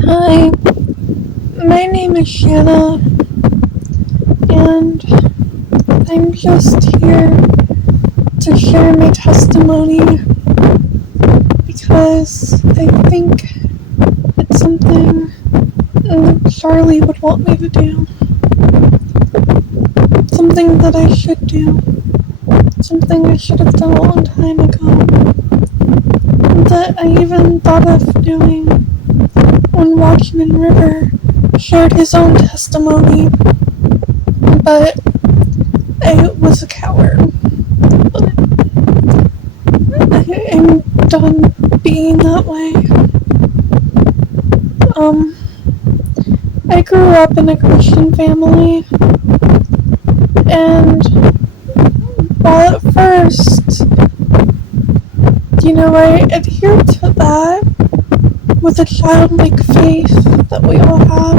Hi, my name is Shanna, and I'm just here to share my testimony because I think it's something that Charlie would want me to do. Something that I should do. Something I should have done a long time ago. That I even thought of doing when Watchman River shared his own testimony, but I was a coward. I'm done being that way. I grew up in a Christian family, and while at first, I adhered to that with a childlike faith that we all have,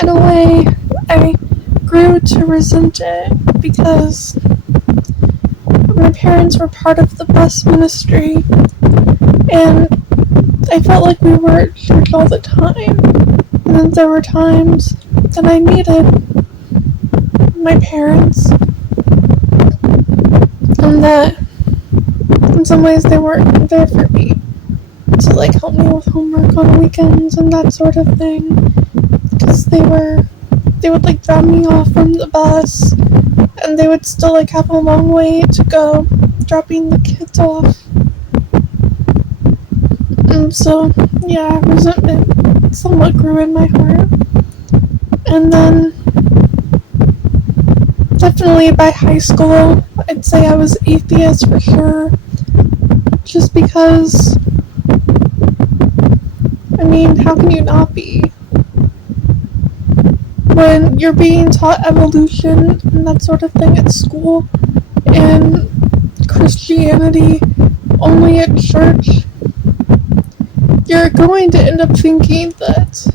in a way, I grew to resent it because my parents were part of the bus ministry, and I felt like we were at church all the time, and then there were times that I needed my parents, and that in some ways they weren't there for me to help me with homework on weekends and that sort of thing, because they would drop me off from the bus, and they would still have a long way to go dropping the kids off. And so yeah, resentment somewhat grew in my heart. And then definitely by high school, I'd say I was atheist for sure, just because, how can you not be? When you're being taught evolution and that sort of thing at school, and Christianity only at church, you're going to end up thinking that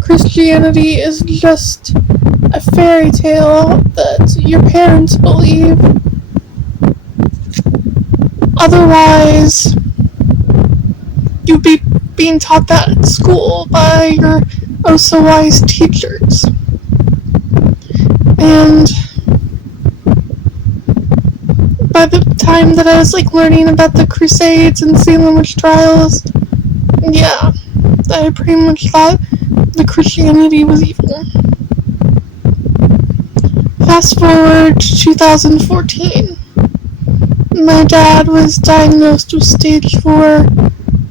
Christianity is just a fairy tale that your parents believe. Otherwise, you'd be being taught that at school by your oh-so-wise teachers. And by the time that I was learning about the Crusades and Salem witch trials, yeah, I pretty much thought the Christianity was evil. Fast forward to 2014. My dad was diagnosed with stage 4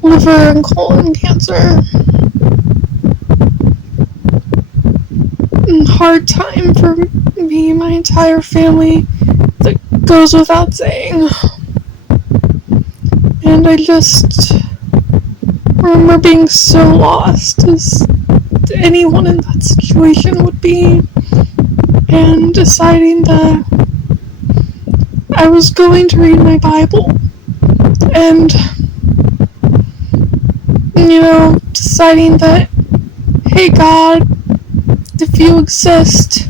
liver and colon cancer. Hard time for me and my entire family, that goes without saying. And I just remember being so lost as anyone in that situation would be, and deciding that I was going to read my Bible, and deciding that, hey God, if you exist,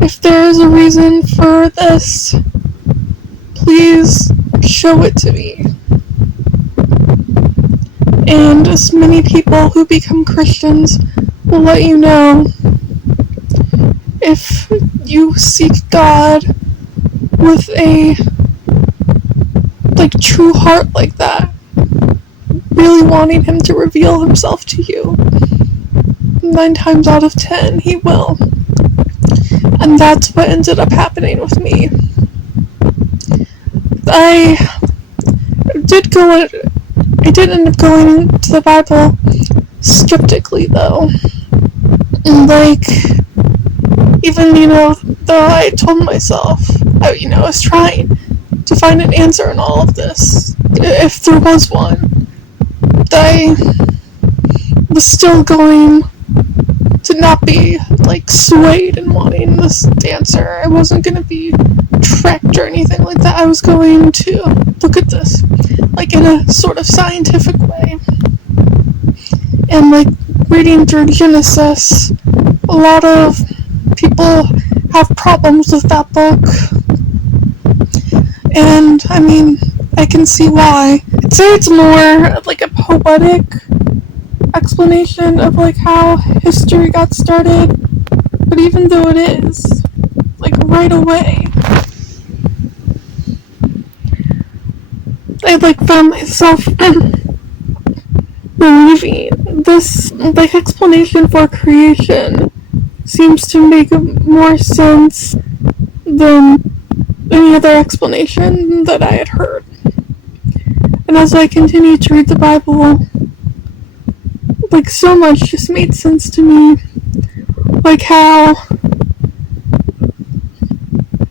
if there is a reason for this, please show it to me. And as many people who become Christians will let you know, if you seek God with a true heart like that, really wanting him to reveal himself to you, 9 times out of 10 he will. And that's what ended up happening with me. I did end up going to the Bible skeptically, though. Even, though I told myself, I was trying to find an answer in all of this, if there was one, I was still going to not be, swayed in wanting this answer. I wasn't going to be tricked or anything like that. I was going to look at this, in a sort of scientific way. And, reading through Genesis, a lot of people have problems with that book. And, I can see why. I'd say it's more of a poetic explanation of like how history got started, but even though it is, like right away, I like found myself believing this like explanation for creation seems to make more sense than any other explanation that I had heard. And as I continued to read the Bible, like so much just made sense to me. Like how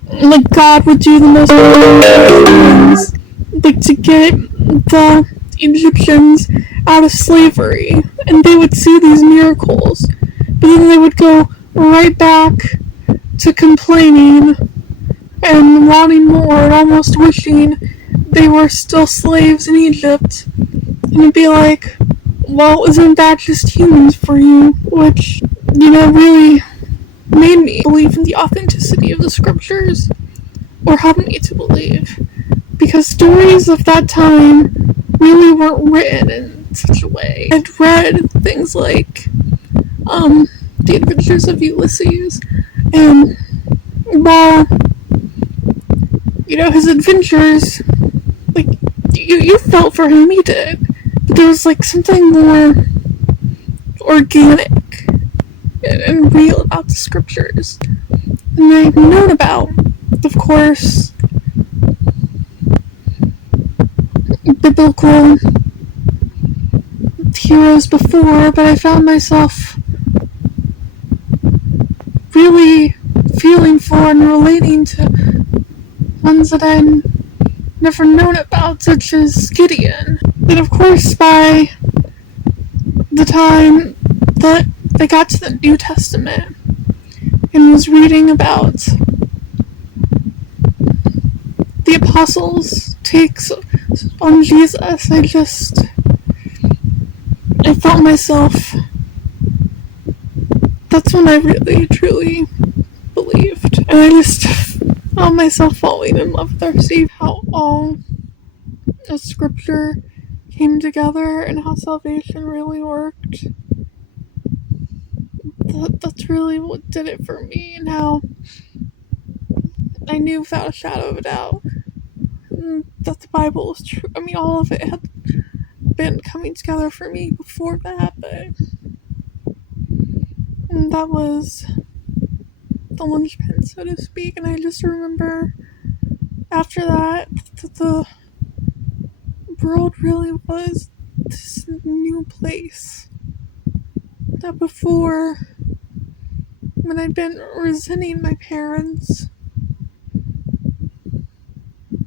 like God would do the most things like to get the Egyptians out of slavery, and they would see these miracles, but then they would go right back to complaining and wanting more and almost wishing they were still slaves in Egypt. And it'd be like, well, isn't that just humans for you? Which, really made me believe in the authenticity of the scriptures, or helped me to believe. Because stories of that time really weren't written in such a way. I'd read things like The Adventures of Ulysses, and while his adventures, like you felt for him, he did, but there was like something more organic and real about the scriptures. And I've known about, of course, biblical heroes before, but I found myself really feeling for and relating to ones that I'd never known about, such as Gideon. And of course, by the time that I got to the New Testament and was reading about the apostles' takes on Jesus, I felt myself, that's when I really, truly believed. And I just found myself falling in love with our Savior, how all the scripture came together and how salvation really worked. That's really what did it for me, and how I knew without a shadow of a doubt that the Bible was true. I mean, all of it had been coming together for me before that, but that was the linchpin, so to speak. And I just remember after that the world really was this new place that before, when I'd been resenting my parents,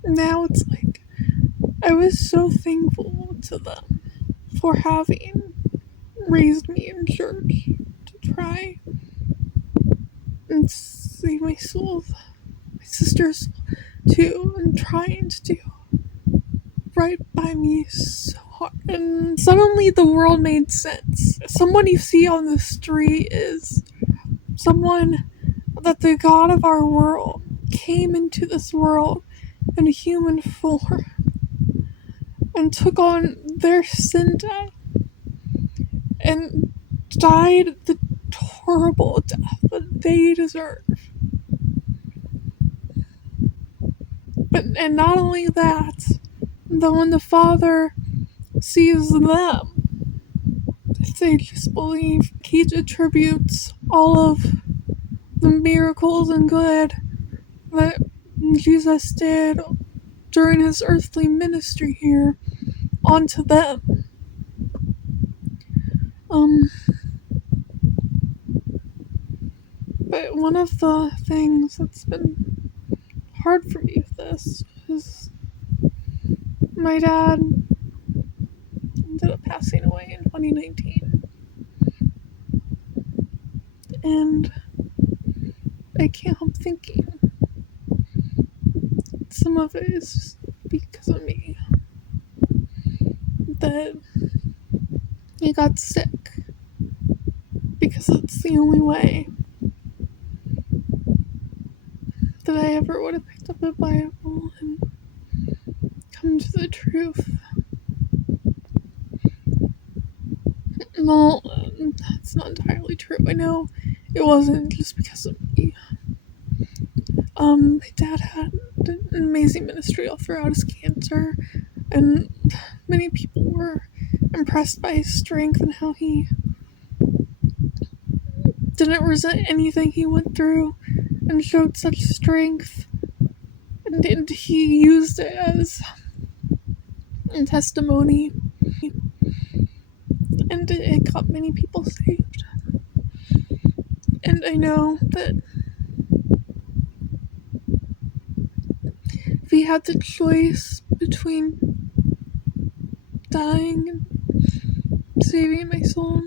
now it's like I was so thankful to them for having raised me in church to try and save my soul, my sister's too, and trying to do right by me so hard. And suddenly the world made sense. Someone you see on the street is someone that the God of our world came into this world in human form and took on their sin death and died the horrible death that they deserve. And not only that, but when the Father sees them, if they just believe, He attributes all of the miracles and good that Jesus did during His earthly ministry here onto them. But one of the things that's been hard for me with this is my dad ended up passing away in 2019. And I can't help thinking some of it is just because of me. That he got sick because it's the only way that I ever would have picked up a Bible and come to the truth. And Well, that's not entirely true. I know it wasn't just because of me. My dad had an amazing ministry all throughout his cancer, and many people were impressed by his strength and how he didn't resent anything he went through and showed such strength. And he used it as a testimony, and it got many people saved. And I know that if he had the choice between dying and saving my soul,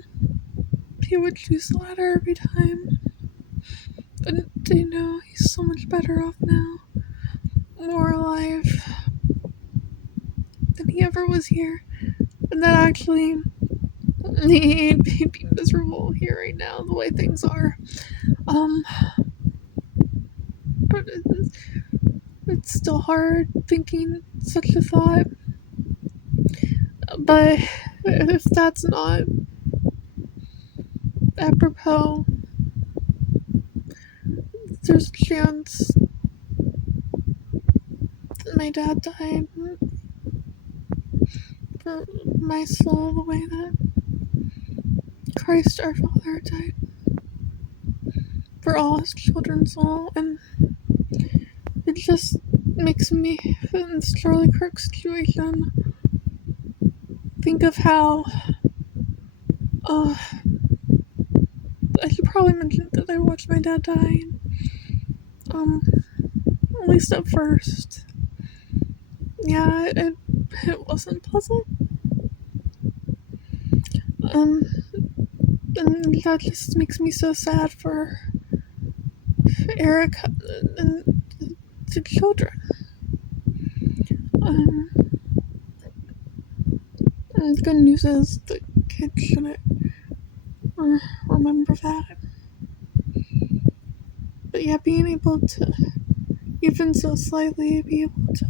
he would choose the latter every time. And I know he's so much better off now, more alive than he ever was here. And that actually, he'd be miserable here right now, the way things are. But it's still hard thinking such a thought. But if that's not apropos, there's a chance that my dad died for my soul the way that Christ our Father died for all his children's soul. And it just makes me, in this Charlie Kirk situation, think of how I should probably mention that I watched my dad die. At least at first. Yeah, it wasn't pleasant. And that just makes me so sad for Eric and the children. And the good news is the kids shouldn't remember that. But yeah, being able to, even so slightly, be able to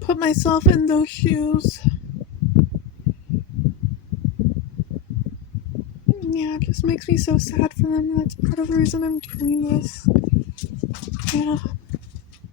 put myself in those shoes, yeah, it just makes me so sad for them. That's part of the reason I'm doing this. Yeah.